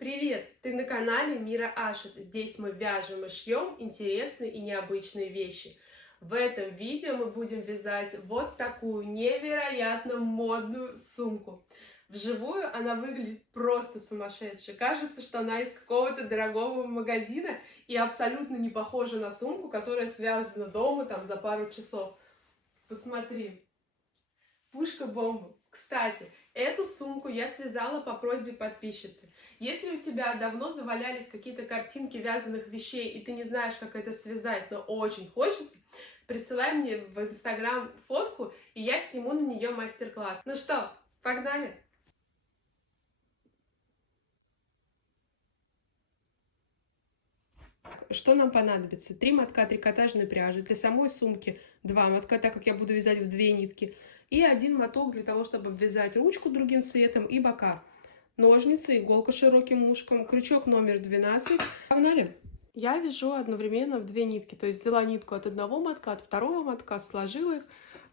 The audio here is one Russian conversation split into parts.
Привет! Ты на канале Мира Ашит. Здесь мы вяжем и шьем интересные и необычные вещи. В этом видео мы будем вязать вот такую невероятно модную сумку. Вживую она выглядит просто сумасшедшей. Кажется, что она из какого-то дорогого магазина и абсолютно не похожа на сумку, которая связана дома там за пару часов. Посмотри. Пушка-бомба. Кстати, эту сумку я связала по просьбе подписчицы. Если у тебя давно завалялись какие-то картинки вязаных вещей, и ты не знаешь, как это связать, но очень хочется, присылай мне в Инстаграм фотку, и я сниму на нее мастер-класс. Ну что, погнали! Что нам понадобится? 3 мотка трикотажной пряжи, для самой сумки 2 мотка, так как я буду вязать в 2 нитки, и 1 моток для того, чтобы обвязать ручку другим цветом и бока. Ножницы, иголка широким ушком, крючок номер 12. Погнали! Я вяжу одновременно в 2 нитки, то есть взяла нитку от одного мотка, от второго мотка, сложила их.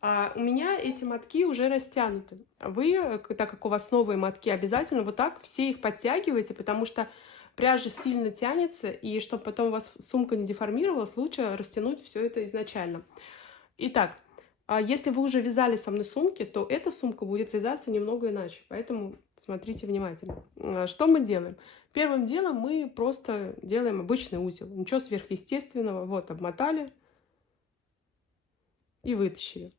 У меня эти мотки уже растянуты. Вы, так как у вас новые мотки, обязательно вот так все их подтягивайте, потому что пряжа сильно тянется, и чтобы потом у вас сумка не деформировалась, лучше растянуть все это изначально. Итак, если вы уже вязали со мной сумки, то эта сумка будет вязаться немного иначе, поэтому смотрите внимательно. Что мы делаем? Первым делом мы просто делаем обычный узел, ничего сверхъестественного. Вот, обмотали и вытащили.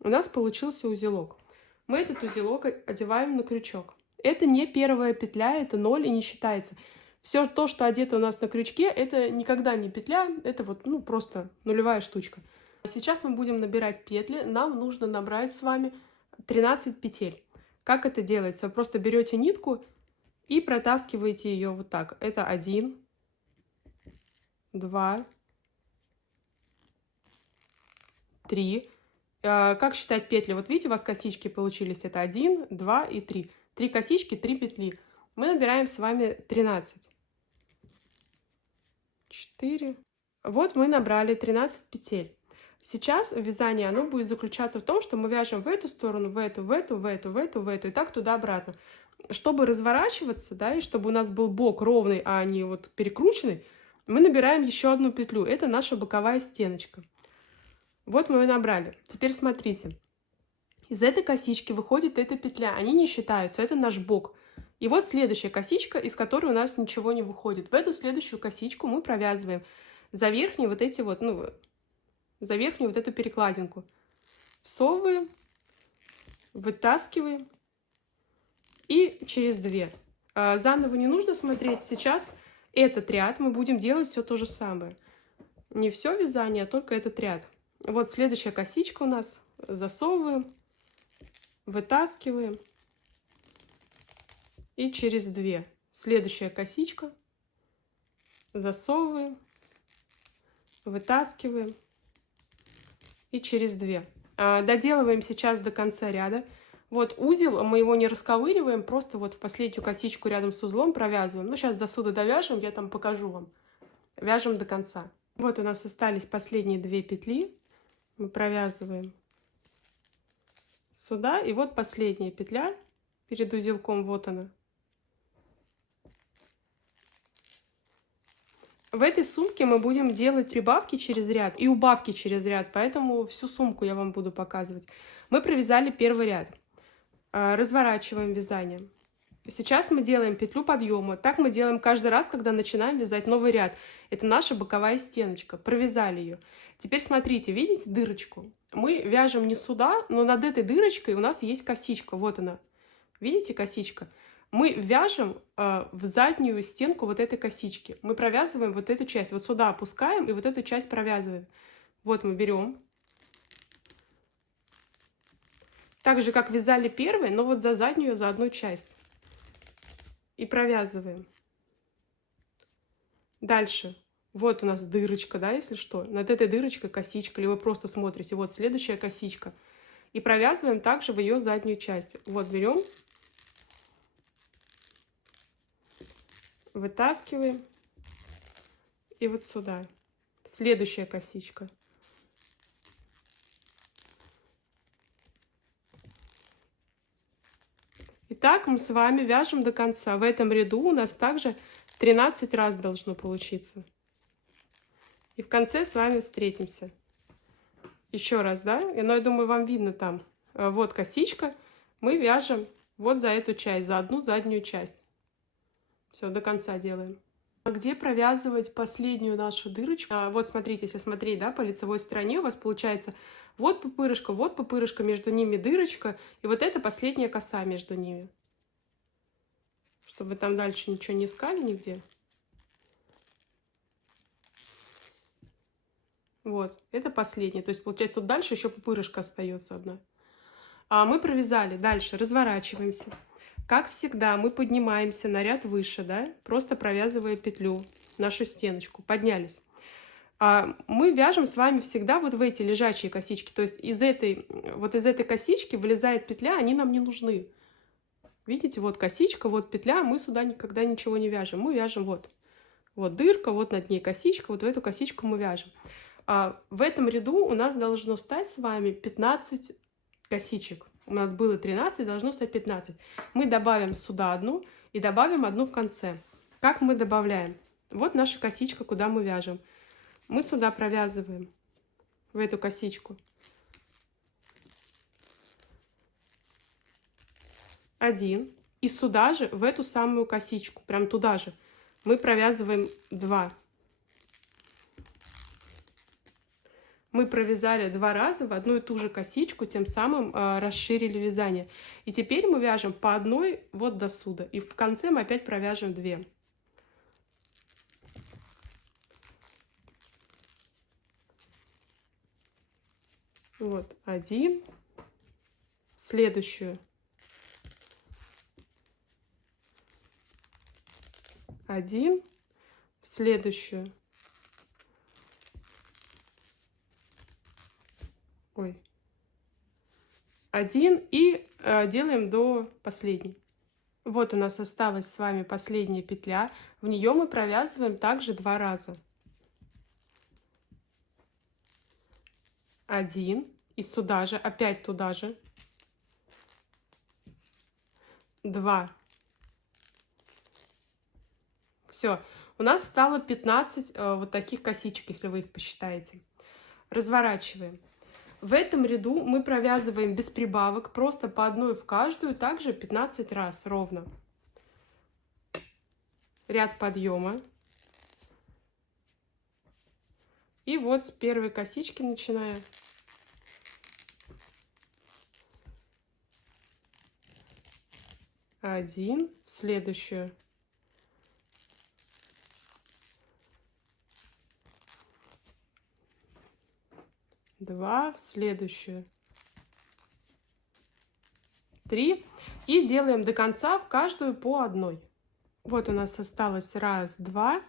У нас получился узелок. Мы этот узелок одеваем на крючок. Это не первая петля, это 0 и не считается. Все то, что одето у нас на крючке, это никогда не петля, это вот просто нулевая штучка. Сейчас мы будем набирать петли. Нам нужно набрать с вами 13 петель. Как это делается? Вы просто берете нитку и протаскиваете ее вот так. Это 1, 2, 3. Как считать петли? Вот видите, у вас косички получились. Это 1, 2 и 3. 3 косички, 3 петли. Мы набираем с вами 13. 4. Вот мы набрали 13 петель. Сейчас вязание, оно будет заключаться в том, что мы вяжем в эту сторону, в эту, в эту, в эту, в эту, в эту, и так туда-обратно. Чтобы разворачиваться, да, и чтобы у нас был бок ровный, а не вот перекрученный, мы набираем еще одну петлю. Это наша боковая стеночка. Вот мы ее набрали. Теперь смотрите. Из этой косички выходит эта петля. Они не считаются, это наш бок. И вот следующая косичка, из которой у нас ничего не выходит. В эту следующую косичку мы провязываем за верхние вот эти вот, за верхнюю вот эту перекладинку. Всовываем, вытаскиваем и через 2. Заново не нужно смотреть. Сейчас этот ряд мы будем делать все то же самое. Не все вязание, а только этот ряд. Вот следующая косичка у нас. Засовываем, вытаскиваем и через 2. Следующая косичка. Засовываем, вытаскиваем и через 2. Доделываем сейчас до конца ряда. Вот узел, мы его не расковыриваем, просто вот в последнюю косичку рядом с узлом провязываем. Ну, сейчас до сюда довяжем, я там покажу вам. Вяжем до конца. Вот у нас остались последние 2 петли. Мы провязываем сюда. И вот последняя петля перед узелком, вот она. В этой сумке мы будем делать прибавки через ряд и убавки через ряд, поэтому всю сумку я вам буду показывать. Мы провязали первый ряд. Разворачиваем вязание. Сейчас мы делаем петлю подъема. Так мы делаем каждый раз, когда начинаем вязать новый ряд. Это наша боковая стеночка. Провязали ее. Теперь смотрите, видите дырочку? Мы вяжем не сюда, но над этой дырочкой у нас есть косичка. Вот она. Видите косичка? Мы вяжем в заднюю стенку вот этой косички. Мы провязываем вот эту часть. Вот сюда опускаем и вот эту часть провязываем. Вот мы берем. Так же, как вязали первый, но вот за заднюю, за одну часть. И провязываем. Дальше. Вот у нас дырочка, да, если что. Над этой дырочкой косичка. Или вы просто смотрите. Вот следующая косичка. И провязываем также в ее заднюю часть. Вот берем. Вытаскиваем. И вот сюда. Следующая косичка. И так мы с вами вяжем до конца. В этом ряду у нас также 13 раз должно получиться. И в конце с вами встретимся. Еще раз, да? Но я думаю, вам видно там. Вот косичка. Мы вяжем вот за эту часть, за одну заднюю часть. Все, до конца делаем. А где провязывать последнюю нашу дырочку? Вот смотрите, если смотреть, да, по лицевой стороне у вас получается вот пупырышка, между ними дырочка, и вот это последняя коса между ними. Чтобы там дальше ничего не искали нигде. Вот, это последняя. То есть, получается, тут дальше еще пупырышка остается одна. А мы провязали. Дальше разворачиваемся. Как всегда, мы поднимаемся на ряд выше, да, просто провязывая петлю, нашу стеночку. Поднялись. Мы вяжем с вами всегда вот в эти лежачие косички. То есть из этой косички вылезает петля, они нам не нужны. Видите, вот косичка, вот петля, мы сюда никогда ничего не вяжем. Мы вяжем вот. Вот дырка, вот над ней косичка, вот в эту косичку мы вяжем. В этом ряду у нас должно стать с вами 15 косичек. У нас было 13, должно стать 15. Мы добавим сюда одну и добавим одну в конце. Как мы добавляем? Вот наша косичка, куда мы вяжем. Мы сюда провязываем, в эту косичку, 1. И сюда же, в эту самую косичку, прям туда же, мы провязываем 2. Мы провязали 2 раза в одну и ту же косичку, тем самым расширили вязание. И теперь мы вяжем по одной вот до сюда. И в конце мы опять провяжем 2. Вот, 1. Следующую. 1. Следующую. Ой. 1 и делаем до последней. Вот у нас осталась с вами последняя петля. В нее мы провязываем также 2 раза. 1 и сюда же, опять туда же. 2. Все. У нас стало 15 вот таких косичек, если вы их посчитаете. Разворачиваем. В этом ряду мы провязываем без прибавок, просто по одной в каждую, также 15 раз ровно. Ряд подъема. И вот с первой косички начиная. Один, следующую. 2, в следующую. 3. И делаем до конца в каждую по одной. Вот у нас осталось 1, 2.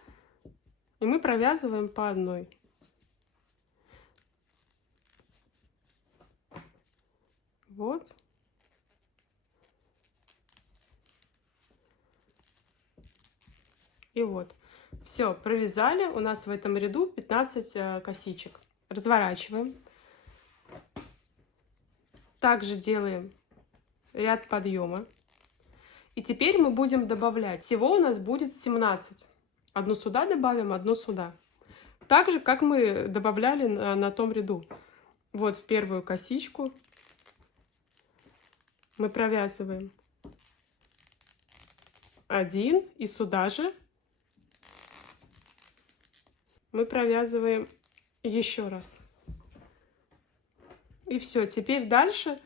И мы провязываем по одной. Вот. И вот. Все, провязали. У нас в этом ряду 15 косичек. Разворачиваем. Также делаем ряд подъема. И теперь мы будем добавлять. Всего у нас будет 17. Одну сюда добавим, одну сюда. Так же, как мы добавляли на том ряду. Вот в первую косичку мы провязываем 1 и сюда же мы провязываем еще раз. И все. Теперь дальше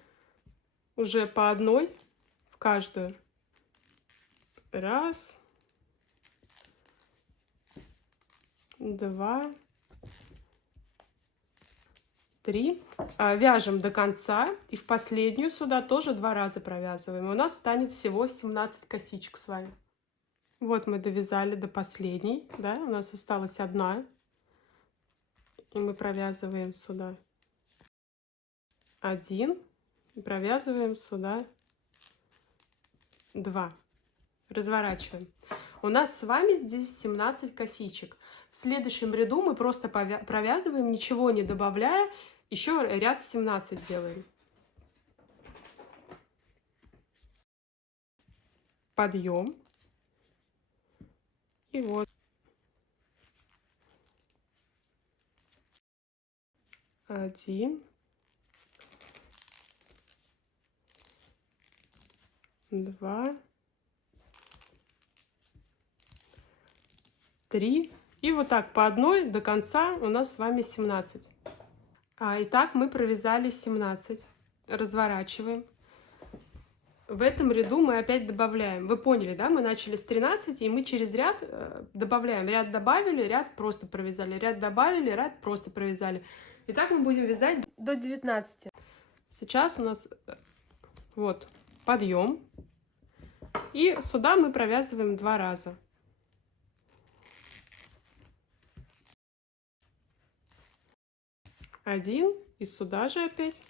уже по одной в каждую. 1, 2, 3. Вяжем до конца. И в последнюю сюда тоже 2 раза провязываем. И у нас станет всего 17 косичек с вами. Вот мы довязали до последней. Да? У нас осталась одна. И мы провязываем сюда 1. И провязываем сюда 2. Разворачиваем. У нас с вами здесь 17 косичек. В следующем ряду мы просто провязываем, ничего не добавляя, еще ряд 17 делаем. подъем. И вот. 1, 2, 3. И вот так по одной до конца у нас с вами 17. Итак, мы провязали 17. Разворачиваем. В этом ряду мы опять добавляем. Вы поняли, да? Мы начали с 13, и мы через ряд добавляем. Ряд добавили, ряд просто провязали. Ряд добавили, ряд просто провязали. И так мы будем вязать до 19. Сейчас у нас вот подъем. И сюда мы провязываем 2 раза. Один, и сюда же опять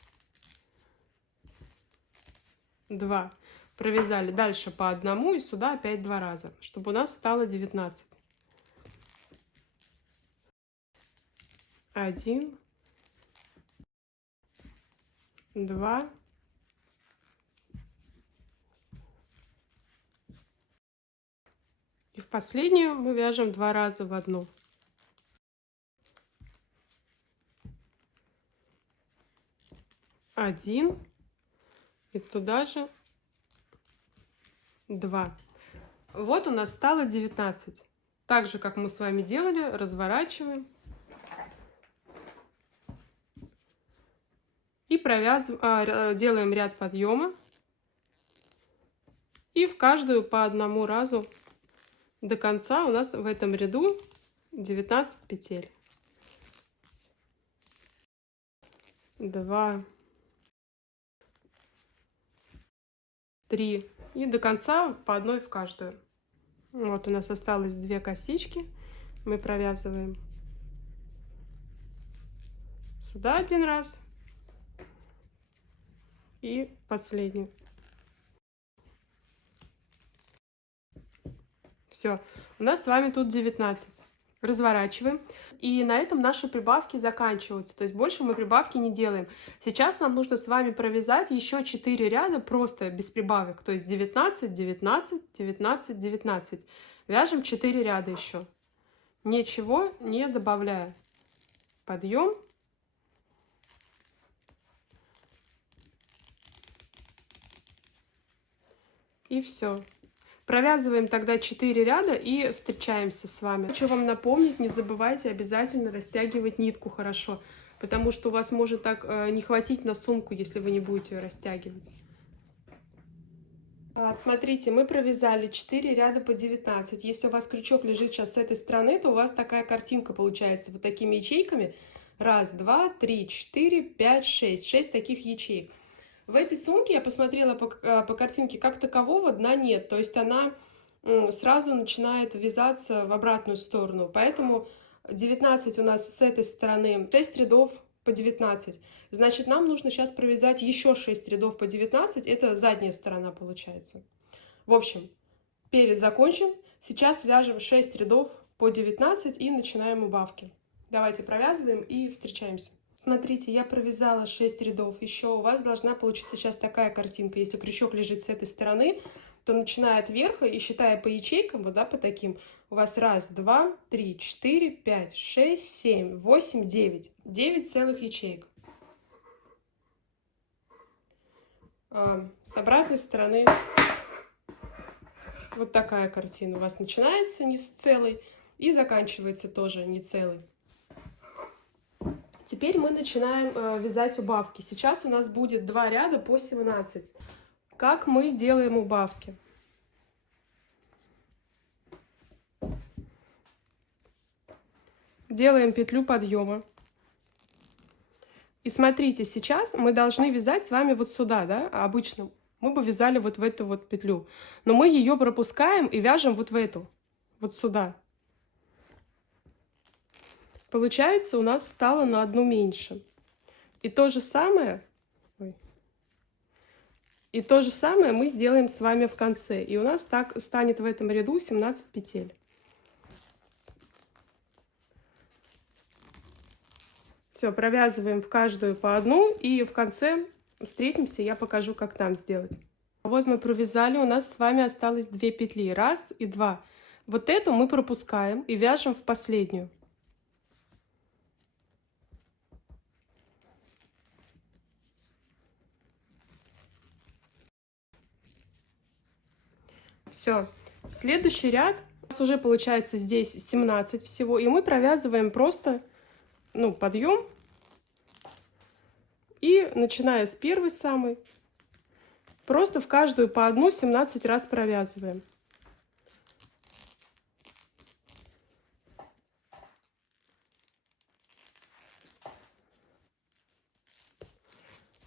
2. Провязали дальше по одному, и сюда опять 2 раза, чтобы у нас стало 19. 1, 2, и в последнюю мы вяжем 2 раза в одну. 1, и туда же 2. Вот у нас стало 19. Так же, как мы с вами делали, разворачиваем и провязываем, делаем ряд подъема, и в каждую по одному разу до конца у нас в этом ряду 19 петель. 2, 3, и до конца по одной в каждую. Вот у нас осталось 2 косички. Мы провязываем сюда 1 раз и последний. Все, у нас с вами тут 19. Разворачиваем. И на этом наши прибавки заканчиваются. То есть больше мы прибавки не делаем. Сейчас нам нужно с вами провязать еще 4 ряда просто без прибавок. То есть 19, 19, 19, 19. Вяжем 4 ряда еще. Ничего не добавляя. Подъем. И все. Провязываем тогда 4 ряда и встречаемся с вами. Хочу вам напомнить, не забывайте обязательно растягивать нитку хорошо, потому что у вас может так не хватить на сумку, если вы не будете ее растягивать. Смотрите, мы провязали 4 ряда по 19. Если у вас крючок лежит сейчас с этой стороны, то у вас такая картинка получается вот такими ячейками. 1, 2, 3, 4, 5, 6. 6 таких ячеек. В этой сумке я посмотрела по картинке, как такового дна нет, то есть она сразу начинает вязаться в обратную сторону, поэтому 19 у нас с этой стороны, 6 рядов по 19, значит нам нужно сейчас провязать еще 6 рядов по 19, это задняя сторона получается. В общем, перед закончен, сейчас вяжем 6 рядов по 19 и начинаем убавки. Давайте провязываем и встречаемся. Смотрите, я провязала 6 рядов. Еще у вас должна получиться сейчас такая картинка. Если крючок лежит с этой стороны, то начиная от верха и считая по ячейкам, вот да, по таким, у вас 1, 2, 3, 4, 5, 6, 7, 8, 9. 9 целых ячеек. С обратной стороны вот такая картина. У вас начинается не с целой и заканчивается тоже не целой. Теперь мы начинаем вязать убавки. Сейчас у нас будет 2 ряда по 17. Как мы делаем убавки? Делаем петлю подъема. И смотрите, сейчас мы должны вязать с вами вот сюда, да? Обычно мы бы вязали вот в эту вот петлю. Но мы ее пропускаем и вяжем вот в эту, вот сюда. Получается, у нас стало на одну меньше. И то же самое, мы сделаем с вами в конце. И у нас так станет в этом ряду 17 петель. Все, провязываем в каждую по одну. И в конце встретимся, я покажу, как нам сделать. Вот мы провязали, у нас с вами осталось 2 петли. Раз и два. Вот эту мы пропускаем и вяжем в последнюю. Все. Следующий ряд. У нас уже получается здесь 17 всего. И мы провязываем просто, ну, подъем. И начиная с первой самой, просто в каждую по одну 17 раз провязываем.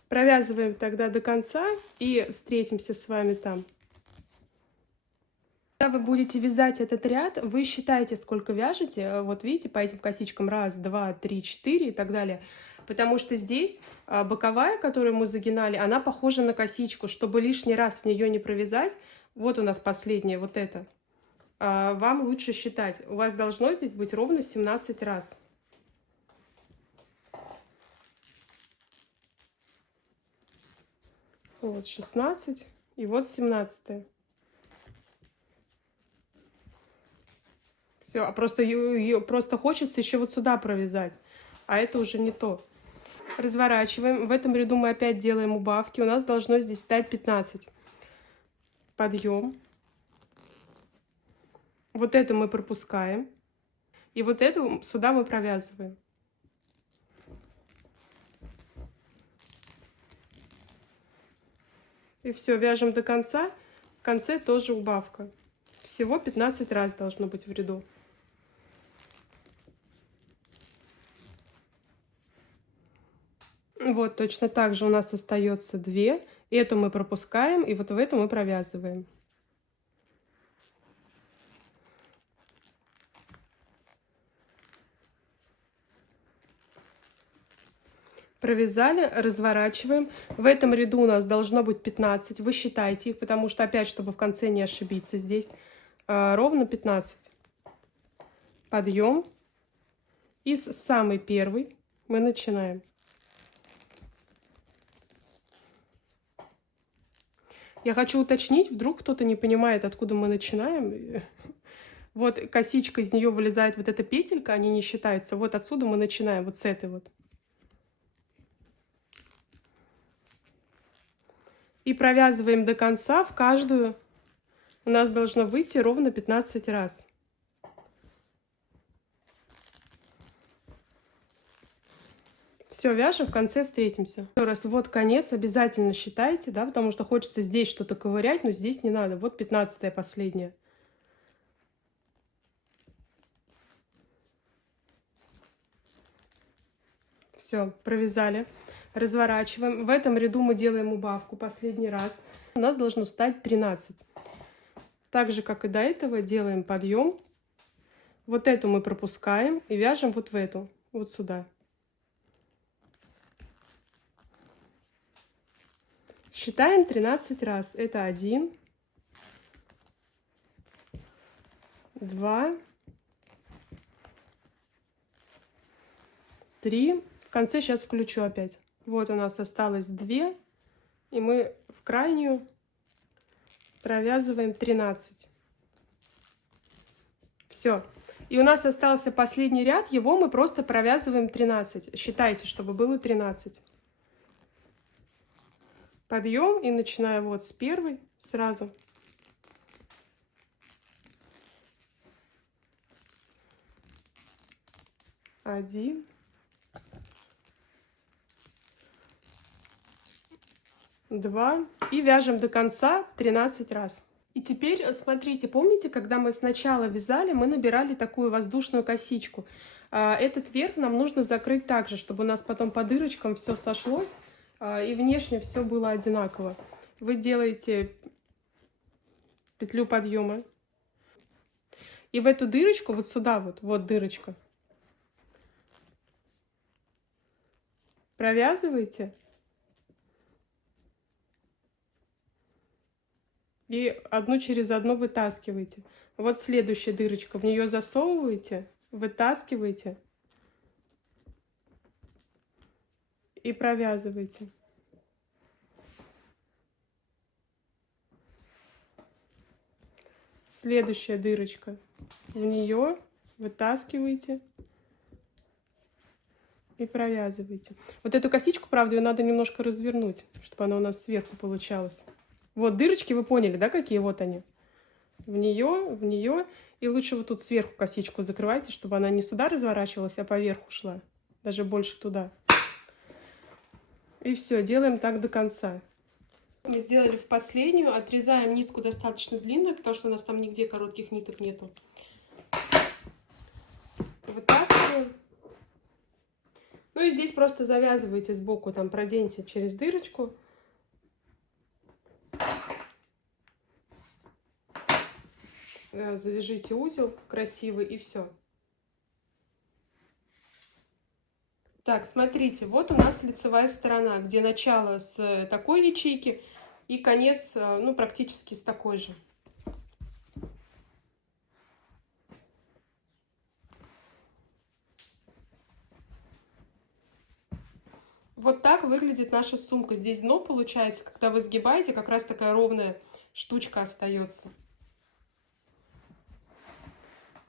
Провязываем тогда до конца и встретимся с вами там. Когда вы будете вязать этот ряд, вы считаете, сколько вяжете. Вот видите, по этим косичкам 1, 2, 3, 4 и так далее. Потому что здесь боковая, которую мы загинали, она похожа на косичку. Чтобы лишний раз в нее не провязать, вот у нас последняя, вот эта. Вам лучше считать. У вас должно здесь быть ровно 17 раз. Вот 16 и вот 17. Все, а просто хочется еще вот сюда провязать, а это уже не то. Разворачиваем. В этом ряду мы опять делаем убавки. У нас должно здесь стать 15. Подъем. Вот эту мы пропускаем. И вот эту сюда мы провязываем. И все, вяжем до конца. В конце тоже убавка. Всего 15 раз должно быть в ряду. Вот точно так же у нас остается 2. Эту мы пропускаем, и вот в эту мы провязываем. Провязали, разворачиваем. В этом ряду у нас должно быть 15. Вы считайте их, потому что опять, чтобы в конце не ошибиться, здесь ровно 15. Подъем. И с самой первой мы начинаем. Я хочу уточнить, вдруг кто-то не понимает, откуда мы начинаем. Вот косичка, из нее вылезает вот эта петелька, они не считаются. Вот отсюда мы начинаем, вот с этой вот. И провязываем до конца в каждую. У нас должно выйти ровно 15 раз. Все, вяжем, в конце встретимся. Еще раз, вот конец, обязательно считайте, да, потому что хочется здесь что-то ковырять, но здесь не надо. Вот 15-я последняя. Все, провязали. Разворачиваем. В этом ряду мы делаем убавку последний раз. У нас должно стать 13. Так же, как и до этого, делаем подъем. Вот эту мы пропускаем и вяжем вот в эту, вот сюда. Считаем 13 раз. Это 1, 2, 3. В конце сейчас включу опять. Вот у нас осталось 2. И мы в крайнюю провязываем 13. Все. И у нас остался последний ряд. Его мы просто провязываем 13. Считайте, чтобы было 13. Подъем и начиная вот с первой сразу. Один. Два. И вяжем до конца 13 раз. И теперь смотрите, помните, когда мы сначала вязали, мы набирали такую воздушную косичку. Этот верх нам нужно закрыть также, чтобы у нас потом по дырочкам все сошлось и внешне все было одинаково. Вы делаете петлю подъема и в эту дырочку, вот сюда вот дырочка, провязываете и одну через одну вытаскиваете. Вот следующая дырочка, в нее засовываете, вытаскиваете и провязываете. Следующая дырочка. В нее вытаскиваете и провязываете. Вот эту косичку, правда, ее надо немножко развернуть, чтобы она у нас сверху получалась. Вот дырочки, вы поняли, да, какие? Вот они. В нее. И лучше вот тут сверху косичку закрывайте, чтобы она не сюда разворачивалась, а поверху шла. Даже больше туда. И все, делаем так до конца. Мы сделали в последнюю, отрезаем нитку достаточно длинную, потому что у нас там нигде коротких ниток нету. Вытаскиваем. Ну и здесь просто завязываете сбоку, там проденьте через дырочку. Завяжите узел красивый и все. Так, смотрите, вот у нас лицевая сторона, где начало с такой ячейки и конец, ну, практически с такой же. Вот так выглядит наша сумка. Здесь дно получается, когда вы сгибаете, как раз такая ровная штучка остается.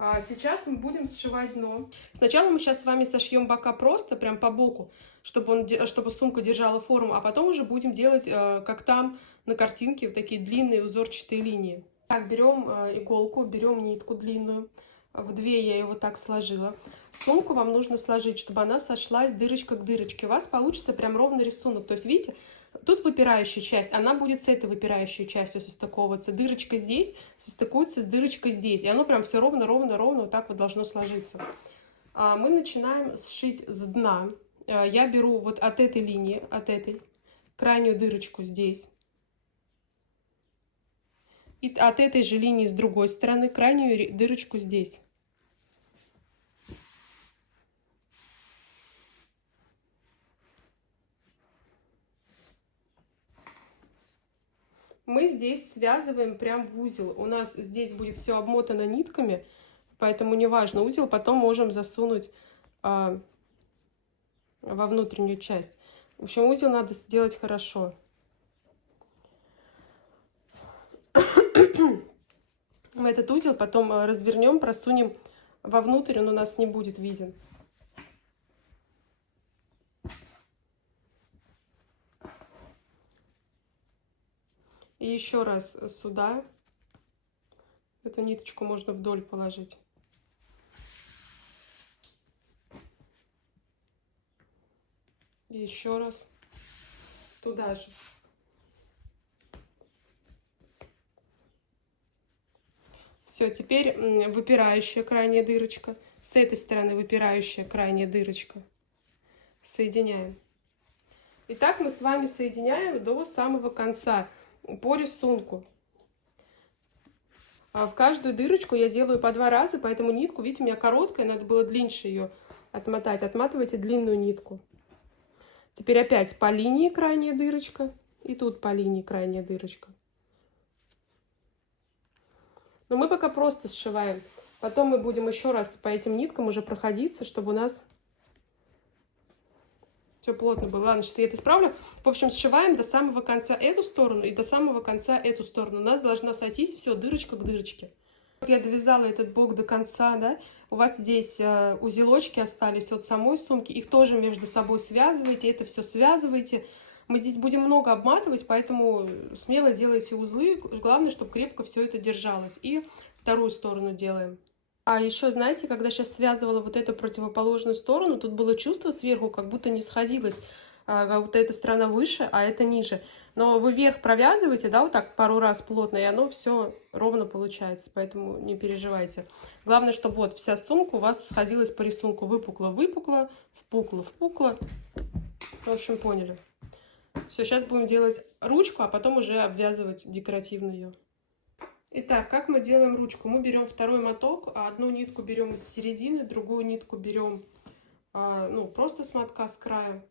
А сейчас мы будем сшивать дно. Сначала мы сейчас с вами сошьем бока просто, прям по боку, чтобы сумка держала форму, а потом уже будем делать, как там на картинке, вот такие длинные узорчатые линии. Так, берем иголку, берем нитку длинную. В две я ее вот так сложила. Сумку вам нужно сложить, чтобы она сошлась дырочка к дырочке. У вас получится прям ровный рисунок. То есть, видите, тут выпирающая часть, она будет с этой выпирающей частью состыковываться. Дырочка здесь состыкуется с дырочкой здесь. И оно прям все ровно вот так вот должно сложиться. Мы начинаем сшить с дна. Я беру вот от этой линии, от этой, крайнюю дырочку здесь. И от этой же линии с другой стороны крайнюю дырочку здесь. Мы здесь связываем прям в узел. У нас здесь будет все обмотано нитками, поэтому неважно, узел потом можем засунуть во внутреннюю часть. В общем, узел надо сделать хорошо. Мы этот узел потом развернем, просунем вовнутрь, он у нас не будет виден. И еще раз сюда. Эту ниточку можно вдоль положить. И еще раз туда же. Все, теперь выпирающая крайняя дырочка. С этой стороны выпирающая крайняя дырочка. Соединяем. И так мы с вами соединяем до самого конца по рисунку. В каждую дырочку я делаю по 2 раза, поэтому нитку, видите, у меня короткая, надо было длиннее ее отмотать. Отматывайте длинную нитку. Теперь опять по линии крайняя дырочка. И тут по линии крайняя дырочка. Но мы пока просто сшиваем. Потом мы будем еще раз по этим ниткам уже проходиться, чтобы у нас все плотно было. Ладно, сейчас я это исправлю. В общем, сшиваем до самого конца эту сторону и до самого конца эту сторону. У нас должна сойтись все дырочка к дырочке. Вот я довязала этот бок до конца, да. У вас здесь узелочки остались от самой сумки. Их тоже между собой связываете. Это все связываете. Мы здесь будем много обматывать, поэтому смело делайте узлы. Главное, чтобы крепко все это держалось. И вторую сторону делаем. А еще, знаете, когда сейчас связывала вот эту противоположную сторону, тут было чувство сверху, как будто не сходилось, как будто эта сторона выше, а это ниже. Но вы вверх провязываете, да, вот так пару раз плотно, и оно все ровно получается, поэтому не переживайте. Главное, чтобы вот вся сумка у вас сходилась по рисунку. Выпукло-выпукло, впукло-впукло. В общем, поняли. Все, сейчас будем делать ручку, а потом уже обвязывать декоративно ее. Итак, как мы делаем ручку? Мы берем второй моток, одну нитку берем из середины, другую нитку берем ну, просто с мотка, с края.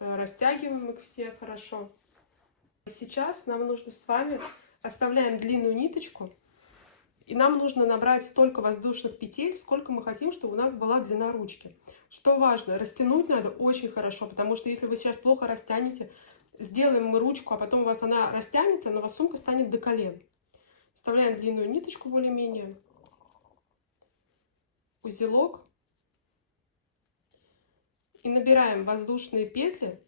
Растягиваем их все хорошо. Сейчас нам нужно с вами оставляем длинную ниточку, и нам нужно набрать столько воздушных петель, сколько мы хотим, чтобы у нас была длина ручки. Что важно, растянуть надо очень хорошо, потому что если вы сейчас плохо растянете, сделаем мы ручку, а потом у вас она растянется, но у вас сумка станет до колен. Вставляем длинную ниточку более-менее, узелок. И набираем воздушные петли,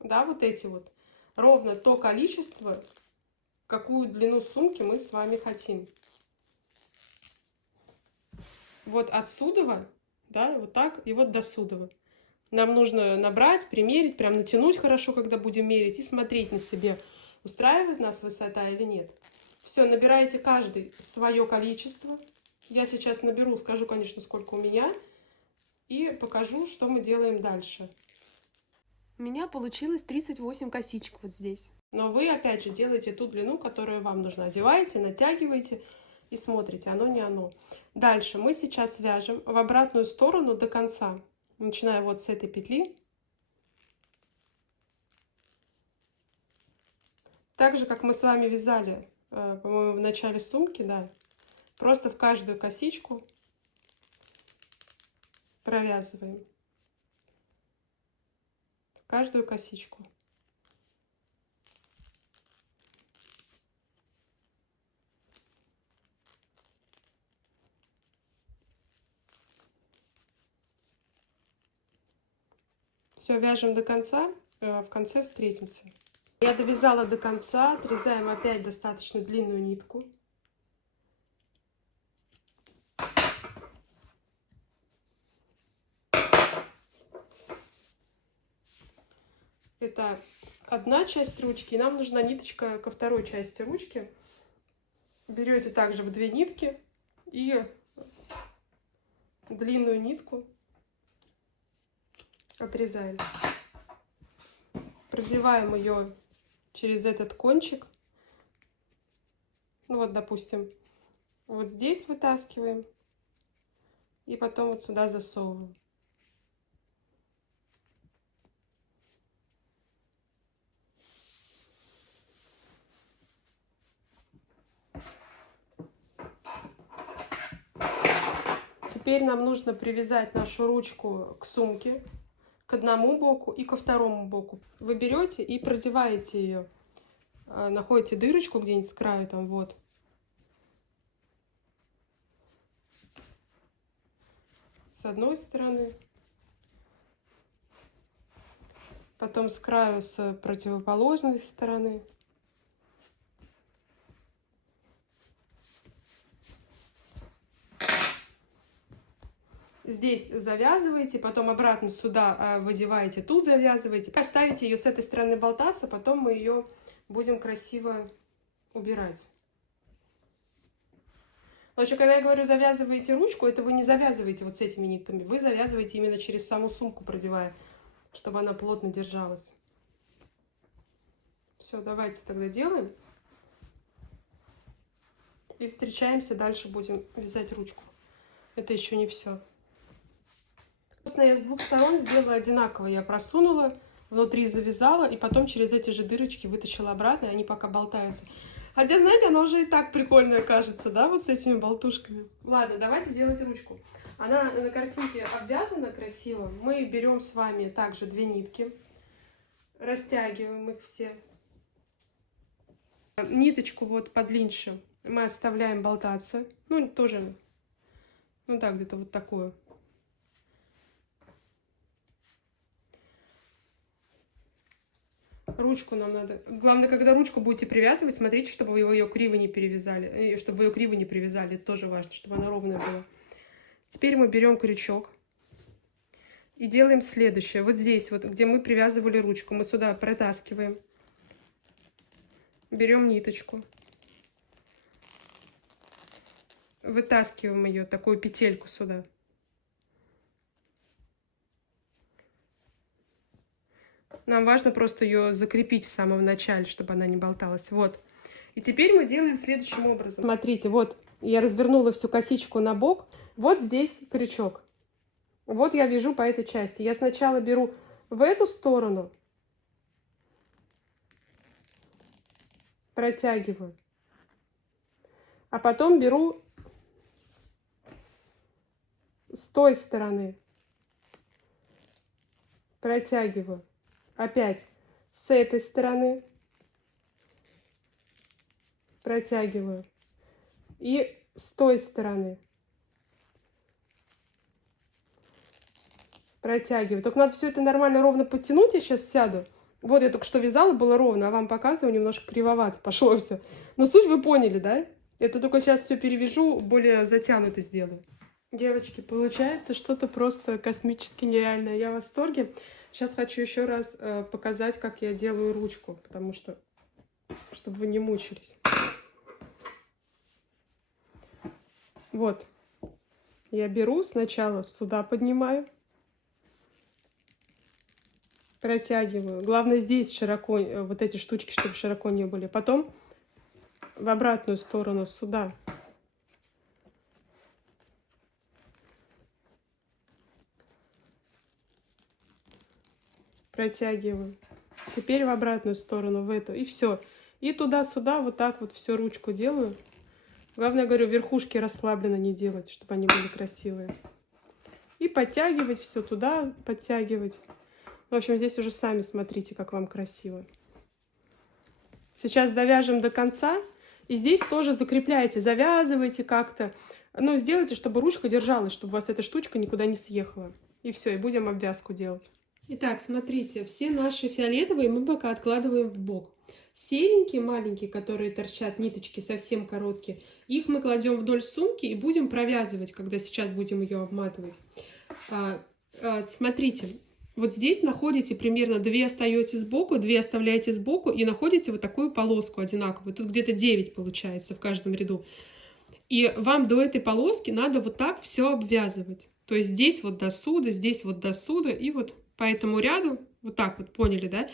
да, вот эти вот, ровно то количество, какую длину сумки мы с вами хотим. Вот отсюда, да, вот так, и вот до сюда. Нам нужно набрать, примерить, прям натянуть хорошо, когда будем мерить, и смотреть на себе, устраивает нас высота или нет. Все, набирайте каждый свое количество. Я сейчас наберу, скажу, конечно, сколько у меня, и покажу, что мы делаем дальше. У меня получилось 38 косичек вот здесь. Но вы, опять же, делаете ту длину, которая вам нужна. Одеваете, натягиваете и смотрите, оно не оно. Дальше мы сейчас вяжем в обратную сторону до конца. Начиная вот с этой петли. Так же, как мы с вами вязали, по-моему, в начале сумки, да. Просто в каждую косичку провязываем. В каждую косичку. Все, вяжем до конца, в конце встретимся. Я довязала до конца, отрезаем опять достаточно длинную нитку. Это одна часть ручки, и нам нужна ниточка ко второй части ручки. Берете также в 2 нитки и длинную нитку отрезаем. Продеваем ее через этот кончик. Ну вот, допустим, вот здесь вытаскиваем и потом вот сюда засовываем. Теперь нам нужно привязать нашу ручку к сумке, к одному боку и ко второму боку. Вы берете и продеваете ее, находите дырочку где-нибудь с краю, там вот. С одной стороны, потом с краю с противоположной стороны. Здесь завязываете, потом обратно сюда выдеваете, тут завязываете. Оставите ее с этой стороны болтаться, потом мы ее будем красиво убирать. В общем, когда я говорю завязываете ручку, это вы не завязываете вот с этими нитками, вы завязываете именно через саму сумку, продевая, чтобы она плотно держалась. Все, давайте тогда делаем. И встречаемся, дальше будем вязать ручку. Это еще не все. Собственно, я с двух сторон сделала одинаково. Я просунула, внутри завязала, и потом через эти же дырочки вытащила обратно, и они пока болтаются. Хотя, знаете, она уже и так прикольная кажется, да, вот с этими болтушками. Ладно, давайте делать ручку. Она на картинке обвязана красиво. Мы берем с вами также 2 нитки, растягиваем их все. Ниточку вот подлиннее мы оставляем болтаться. Ну, тоже, ну да, где-то вот такую. Ручку нам надо. Главное, когда ручку будете привязывать, смотрите, чтобы вы ее криво не перевязали. Чтобы вы ее криво не привязали. Это тоже важно, чтобы она ровная была. Теперь мы берем крючок и делаем следующее. Вот здесь, вот, где мы привязывали ручку, мы сюда протаскиваем. Берем ниточку. Вытаскиваем ее, такую петельку сюда. Нам важно просто ее закрепить в самом начале, чтобы она не болталась. Вот. И теперь мы делаем следующим образом. Смотрите, вот я развернула всю косичку на бок. Вот здесь крючок. Вот я вяжу по этой части. Я сначала беру в эту сторону, протягиваю, а потом беру с той стороны, протягиваю. Опять с этой стороны протягиваю. И с той стороны протягиваю. Только надо все это нормально ровно подтянуть. Я сейчас сяду. Вот я только что вязала, было ровно, а вам показываю, немножко кривовато пошло все. Но суть вы поняли, да? Это только сейчас все перевяжу, более затянуто сделаю. Девочки, получается что-то просто космически нереальное. Я в восторге. Сейчас хочу еще раз показать, как я делаю ручку, потому что, чтобы вы не мучились. Вот. Я беру сначала сюда поднимаю, протягиваю. Главное здесь широко, вот эти штучки, чтобы широко не были. Потом в обратную сторону сюда. Протягиваю. Теперь в обратную сторону, в эту. И все. И туда-сюда вот так вот всю ручку делаю. Главное, говорю, верхушки расслабленно не делать, чтобы они были красивые. И подтягивать все туда, подтягивать. В общем, здесь уже сами смотрите, как вам красиво. Сейчас довяжем до конца. И здесь тоже закрепляйте, завязывайте как-то. Ну, сделайте, чтобы ручка держалась, чтобы у вас эта штучка никуда не съехала. И все, и будем обвязку делать. Итак, смотрите, все наши фиолетовые мы пока откладываем в бок. Серенькие, маленькие, которые торчат, ниточки совсем короткие, их мы кладем вдоль сумки и будем провязывать, когда сейчас будем ее обматывать. Смотрите, вот здесь находите примерно 2 остаете сбоку, 2 оставляете сбоку и находите вот такую полоску одинаковую. Тут где-то 9 получается в каждом ряду. И вам до этой полоски надо вот так все обвязывать. То есть здесь вот до сюда, здесь вот до сюда и вот по этому ряду, вот так вот, поняли, да?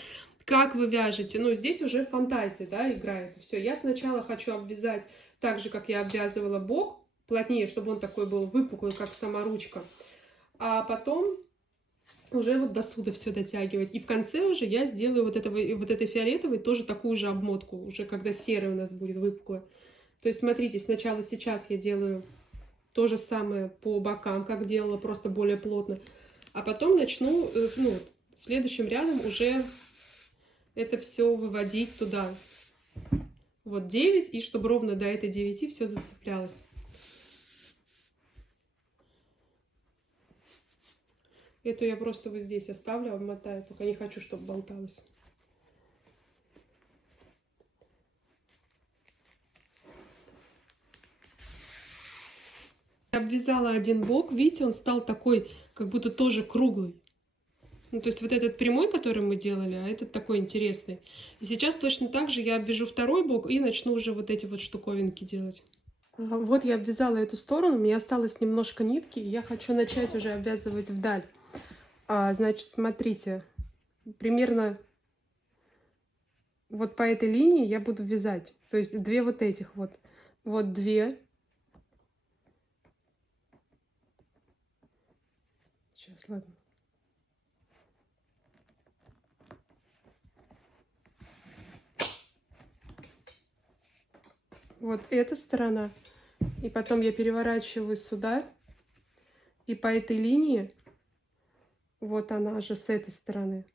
Как вы вяжете? Ну, здесь уже фантазия, да, играет. Все, я сначала хочу обвязать так же, как я обвязывала бок, плотнее, чтобы он такой был выпуклый, как сама ручка. А потом уже вот до сюда все дотягивать. И в конце уже я сделаю вот этой фиолетовой тоже такую же обмотку, уже когда серая у нас будет выпуклая. То есть, смотрите, сначала сейчас я делаю то же самое по бокам, как делала, просто более плотно. А потом начну, ну, следующим рядом уже это все выводить туда. Вот 9, и чтобы ровно до этой 9 все зацеплялось. Эту я просто вот здесь оставлю, обмотаю, пока не хочу, чтобы болталось. Я обвязала один бок, видите, он стал такой, как будто тоже круглый. Ну, то есть вот этот прямой, который мы делали, а этот такой интересный. И сейчас точно так же я обвяжу второй бок и начну уже вот эти вот штуковинки делать. Вот я обвязала эту сторону, у меня осталось немножко нитки, и я хочу начать уже обвязывать вдаль. Значит, смотрите, примерно вот по этой линии я буду вязать. То есть 2 вот этих вот. Вот 2. Сейчас, ладно. Вот эта сторона. И потом я переворачиваю сюда. И по этой линии, вот она же с этой стороны.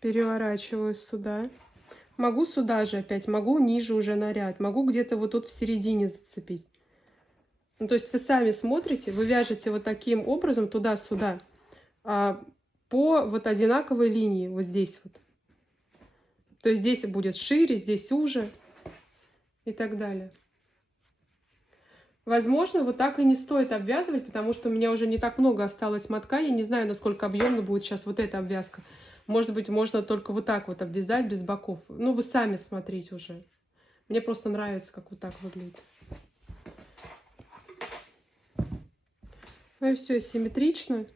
Переворачиваю сюда. Могу сюда же опять, могу ниже уже на ряд, могу где-то вот тут в середине зацепить. Ну, то есть вы сами смотрите, вы вяжете вот таким образом туда-сюда. По вот одинаковой линии, вот здесь вот. То есть здесь будет шире, здесь уже и так далее. Возможно, вот так и не стоит обвязывать, потому что у меня уже не так много осталось мотка. Я не знаю, насколько объемно будет сейчас вот эта обвязка. Может быть, можно только вот так вот обвязать без боков. Ну, вы сами смотрите уже. Мне просто нравится, как вот так выглядит. Ну и все, симметрично.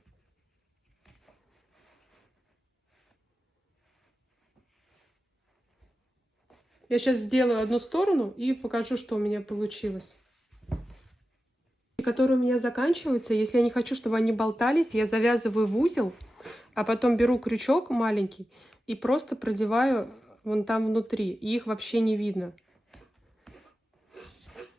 Я сейчас сделаю одну сторону и покажу, что у меня получилось. Которые у меня заканчиваются, если я не хочу, чтобы они болтались, я завязываю в узел, а потом беру крючок маленький и просто продеваю вон там внутри, и их вообще не видно.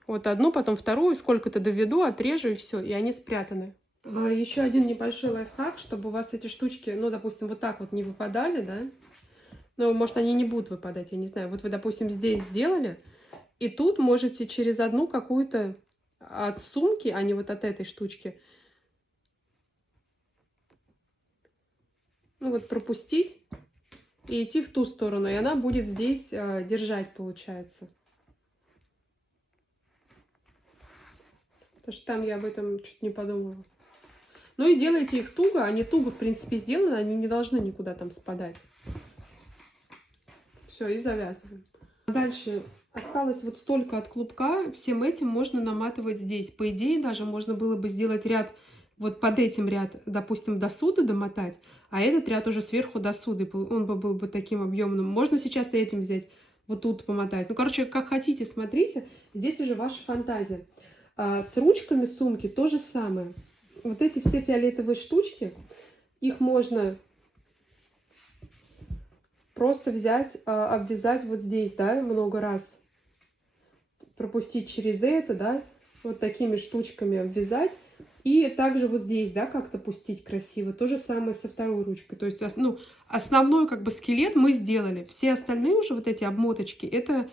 Вот одну, потом вторую, сколько-то доведу, отрежу и все, и они спрятаны. Еще один небольшой лайфхак, чтобы у вас эти штучки, ну, допустим, вот так вот не выпадали, да? Ну, может, они не будут выпадать, я не знаю. Вот вы, допустим, здесь сделали, и тут можете через одну какую-то от сумки, а не вот от этой штучки, ну, вот пропустить и идти в ту сторону, и она будет здесь держать, получается. Потому что там я об этом чуть не подумала. Ну и делайте их туго. Они туго, в принципе, сделаны. Они не должны никуда там спадать. Все, и завязываем. Дальше осталось вот столько от клубка. Всем этим можно наматывать здесь. По идее, даже можно было бы сделать ряд, вот под этим ряд, допустим, до суда домотать, а этот ряд уже сверху до суда. Он бы был бы таким объемным. Можно сейчас и этим взять, вот тут помотать. Ну, короче, как хотите, смотрите. Здесь уже ваша фантазия. С ручками сумки то же самое. Вот эти все фиолетовые штучки, их можно просто взять, обвязать вот здесь, да, много раз. Пропустить через это, да, вот такими штучками обвязать. И также вот здесь, да, как-то пустить красиво. То же самое со второй ручкой. То есть, ну, основной как бы скелет мы сделали. Все остальные уже вот эти обмоточки, это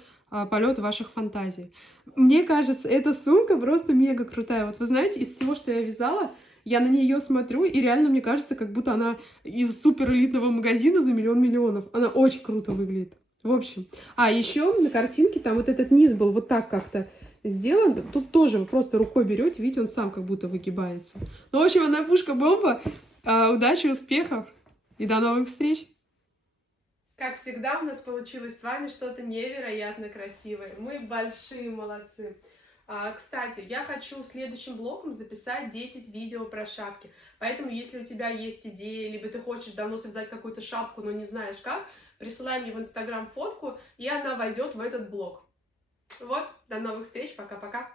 полет ваших фантазий. Мне кажется, эта сумка просто мега крутая. Вот вы знаете, из всего, что я вязала, я на нее смотрю, и реально мне кажется, как будто она из супер элитного магазина за миллион миллионов. Она очень круто выглядит. В общем. Еще на картинке там вот этот низ был вот так как-то сделан. Тут тоже вы просто рукой берете, видите, он сам как будто выгибается. Ну, в общем, она пушка-бомба. Удачи, успехов и до новых встреч! Как всегда, у нас получилось с вами что-то невероятно красивое. Мы большие молодцы. Кстати, я хочу следующим блоком записать 10 видео про шапки. Поэтому, если у тебя есть идеи, либо ты хочешь давно связать какую-то шапку, но не знаешь как, присылай мне в Инстаграм фотку, и она войдет в этот блог. Вот, до новых встреч, пока-пока.